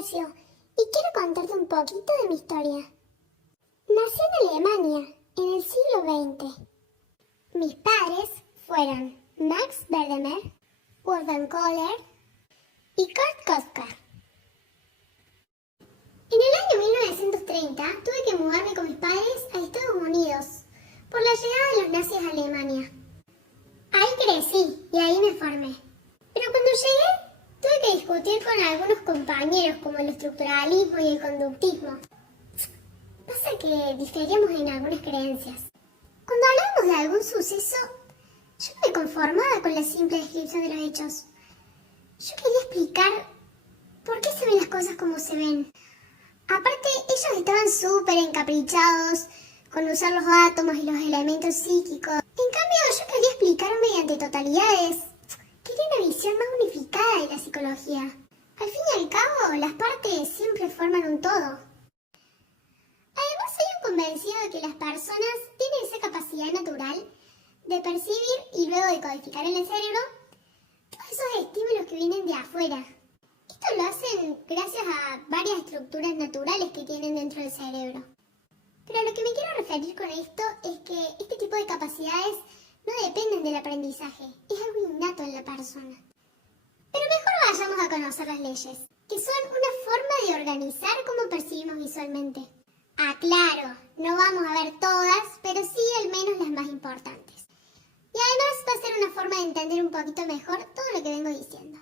Ignacio y quiero contarte un poquito de mi historia. Nací en Alemania en el siglo XX. Mis padres fueron Max Berdemer, Wolfgang Kohler y Kurt Koska. En el año 1930 tuve que mudarme con mis padres a Estados Unidos por la llegada de los nazis a Alemania. Ahí crecí y ahí me formé. Pero cuando llegué, tuve que discutir con algunos compañeros como el estructuralismo y el conductismo. Pasa que diferíamos en algunas creencias. Cuando hablábamos de algún suceso, yo no me conformaba con la simple descripción de los hechos. Yo quería explicar por qué se ven las cosas como se ven. Aparte, ellos estaban súper encaprichados con usar los átomos y los elementos psíquicos. En cambio, yo quería explicar mediante totalidades. Quería una visión más unificada de la psicología. Al fin y al cabo, las partes siempre forman un todo. Además, soy un convencido de que las personas tienen esa capacidad natural de percibir y luego de codificar en el cerebro todos esos estímulos que vienen de afuera. Esto lo hacen gracias a varias estructuras naturales que tienen dentro del cerebro. Pero a lo que me quiero referir con esto es que este tipo de capacidades no dependen del aprendizaje, es algo innato en la persona. Pero mejor vayamos a conocer las leyes, que son una forma de organizar cómo percibimos visualmente. Claro, no vamos a ver todas, pero sí al menos las más importantes. Y además va a ser una forma de entender un poquito mejor todo lo que vengo diciendo.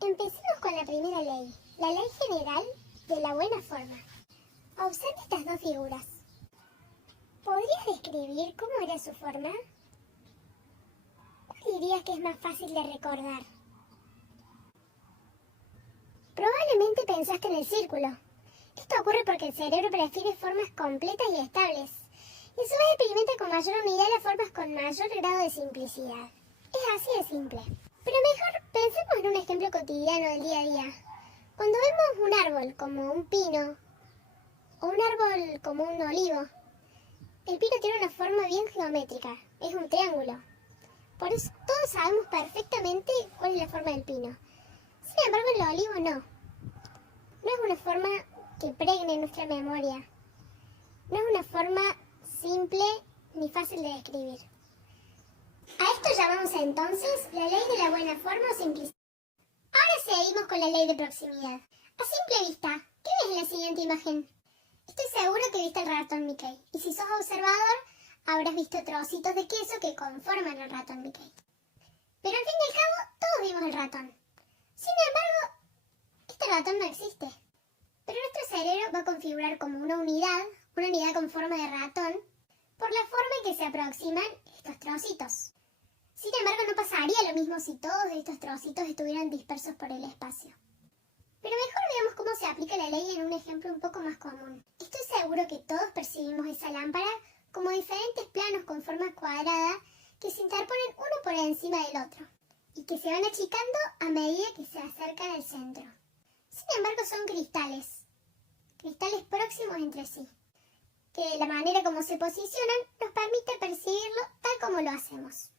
Empecemos con la primera ley, la ley general de la buena forma. Observa estas dos figuras. ¿Podrías describir cómo era su forma? ¿Cuál dirías que es más fácil de recordar? Probablemente pensaste en el círculo. Esto ocurre porque el cerebro prefiere formas completas y estables. Y a su vez experimenta con mayor unidad las formas con mayor grado de simplicidad. Es así de simple. Pero mejor pensemos en un ejemplo cotidiano del día a día. Cuando vemos un árbol como un pino o un árbol como un olivo, el pino tiene una forma bien geométrica, es un triángulo. Por eso todos sabemos perfectamente cuál es la forma del pino. Sin embargo, el olivo no. No es una forma que pregne nuestra memoria. No es una forma simple ni fácil de describir. A esto llamamos entonces la ley de la buena forma o simplicidad. Ahora seguimos con la ley de proximidad. A simple vista, ¿qué ves en la siguiente imagen? Estoy seguro que viste el ratón Mickey. Y si sos observador, habrás visto trocitos de queso que conforman el ratón Mickey. Pero al fin y al cabo, todos vimos el ratón. Sin embargo, este ratón no existe. Pero nuestro cerebro va a configurar como una unidad con forma de ratón, por la forma en que se aproximan estos trocitos. Sin embargo, no pasaría lo mismo si todos estos trocitos estuvieran dispersos por el espacio. Pero mejor veamos cómo se aplica la ley en un ejemplo un poco más común. Estoy seguro que todos percibimos esa lámpara como diferentes planos con forma cuadrada que se interponen uno por encima del otro y que se van achicando a medida que se acercan al centro. Sin embargo, son cristales próximos entre sí, que de la manera como se posicionan nos permite percibirlo tal como lo hacemos.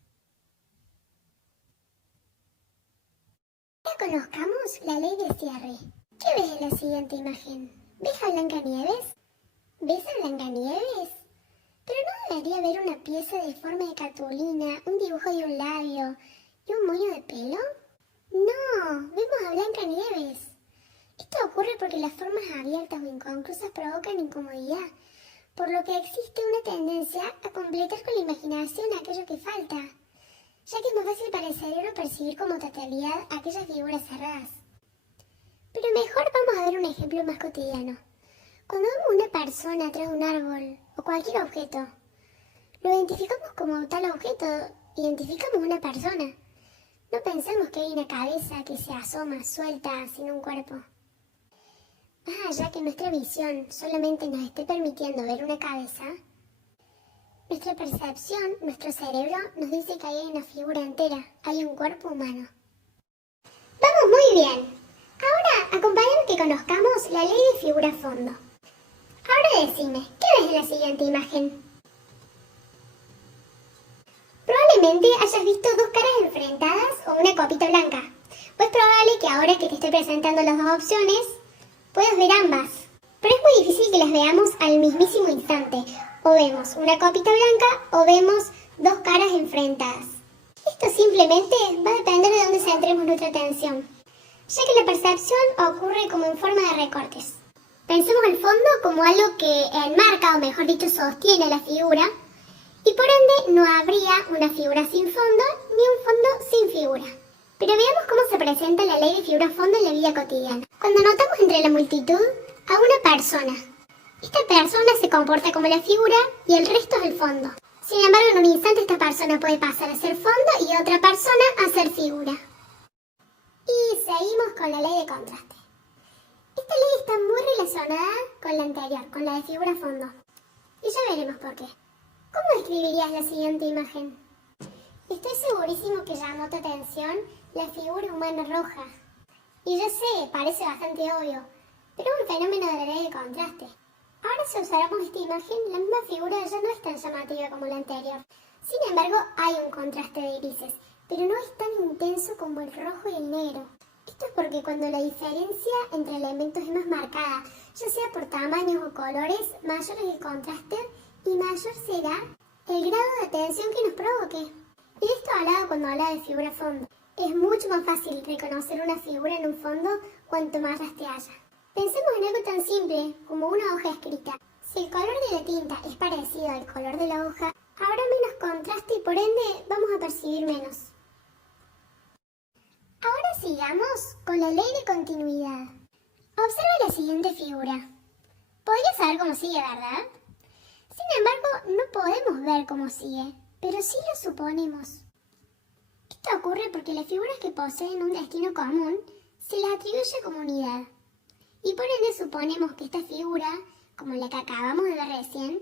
Ahora conozcamos la ley del cierre. ¿Qué ves en la siguiente imagen? ¿Ves a Blancanieves? ¿Ves a Blancanieves? Pero no debería haber una pieza de forma de cartulina, un dibujo de un labio y un moño de pelo. No, vemos a Blancanieves. Esto ocurre porque las formas abiertas o inconclusas provocan incomodidad, por lo que existe una tendencia a completar con la imaginación aquello que falta, ya que es más fácil para el cerebro percibir como totalidad aquellas figuras cerradas. Pero mejor vamos a ver un ejemplo más cotidiano. Cuando vemos una persona atrás de un árbol o cualquier objeto, lo identificamos como tal objeto, identificamos una persona. No pensamos que hay una cabeza que se asoma suelta sin un cuerpo. Más allá que nuestra visión solamente nos esté permitiendo ver una cabeza, nuestra percepción, nuestro cerebro nos dice que hay una figura entera, hay un cuerpo humano. ¡Vamos muy bien! Ahora acompáñame que conozcamos la ley de figura-fondo. Ahora decime, ¿qué ves en la siguiente imagen? Probablemente hayas visto dos caras enfrentadas o una copita blanca. Pues es probable que ahora que te estoy presentando las dos opciones, puedes ver ambas. Pero es muy difícil que las veamos al mismísimo instante. O vemos una copita blanca o vemos dos caras enfrentadas. Esto simplemente va a depender de dónde centremos nuestra atención, ya que la percepción ocurre como en forma de recortes. Pensemos el fondo como algo que enmarca, o mejor dicho, sostiene la figura, y por ende no habría una figura sin fondo ni un fondo sin figura. Pero veamos cómo se presenta la ley de figura-fondo en la vida cotidiana. Cuando notamos entre la multitud a una persona, esta persona se comporta como la figura y el resto es el fondo. Sin embargo, en un instante esta persona puede pasar a ser fondo y otra persona a ser figura. Y seguimos con la ley de contraste. Esta ley está muy relacionada con la anterior, con la de figura-fondo. Y ya veremos por qué. ¿Cómo describirías la siguiente imagen? Estoy segurísimo que llamó tu atención la figura humana roja. Y yo sé, parece bastante obvio, pero es un fenómeno de la ley de contraste. Ahora si observamos esta imagen, la misma figura ya no es tan llamativa como la anterior. Sin embargo, hay un contraste de grises, pero no es tan intenso como el rojo y el negro. Esto es porque cuando la diferencia entre elementos es más marcada, ya sea por tamaños o colores, mayor es el contraste y mayor será el grado de atención que nos provoque. Y de esto hablaba cuando hablaba de figura-fondo. Es mucho más fácil reconocer una figura en un fondo cuanto más raste haya. Pensemos en algo tan simple como una hoja escrita. Si el color de la tinta es parecido al color de la hoja, habrá menos contraste y por ende vamos a percibir menos. Ahora sigamos con la ley de continuidad. Observa la siguiente figura. Podría saber cómo sigue, ¿verdad? Sin embargo, no podemos ver cómo sigue, pero sí lo suponemos. Esto ocurre porque las figuras que poseen un destino común se les atribuye como unidad. Y por ende suponemos que esta figura, como la que acabamos de ver recién,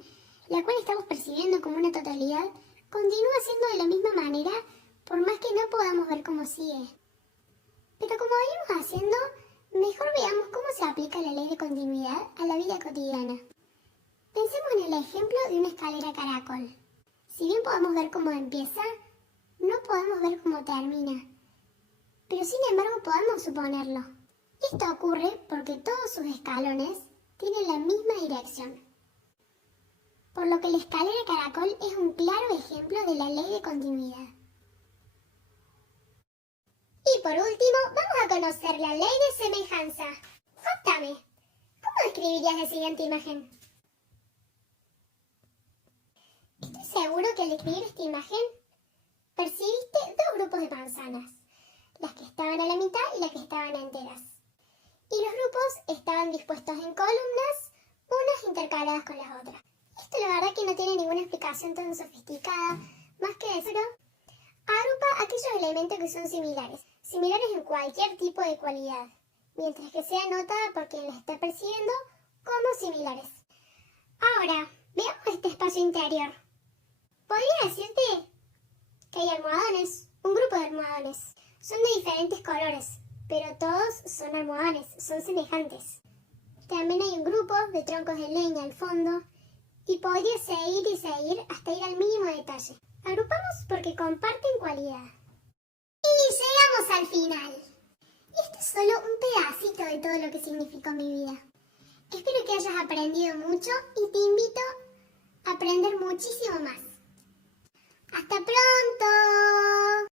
la cual estamos percibiendo como una totalidad, continúa siendo de la misma manera por más que no podamos ver cómo sigue. Pero como venimos haciendo, mejor veamos cómo se aplica la ley de continuidad a la vida cotidiana. Pensemos en el ejemplo de una escalera caracol. Si bien podemos ver cómo empieza, no podemos ver cómo termina. Pero sin embargo podemos suponerlo. Esto ocurre porque todos sus escalones tienen la misma dirección. Por lo que la escalera caracol es un claro ejemplo de la ley de continuidad. Y por último, vamos a conocer la ley de semejanza. Contame, ¿cómo describirías la siguiente imagen? Estoy seguro que al describir esta imagen, percibiste dos grupos de manzanas, las que estaban a la mitad y las que estaban enteras. Y los grupos estaban dispuestos en columnas, unas intercaladas con las otras. Esto la verdad que no tiene ninguna explicación tan sofisticada, más que eso, agrupa aquellos elementos que son similares en cualquier tipo de cualidad, mientras que sea notada por quien las está percibiendo como similares. Ahora, veamos este espacio interior. Podría decirte que hay almohadones, un grupo de almohadones. Son de diferentes colores, pero todos son almohadones, son semejantes. También hay un grupo de troncos de leña al fondo y podría seguir y seguir hasta ir al mínimo detalle. Agrupamos porque comparten cualidad. Y llegamos al final. Este es solo un pedacito de todo lo que significó mi vida. Espero que hayas aprendido mucho y te invito a aprender muchísimo más. ¡Hasta pronto!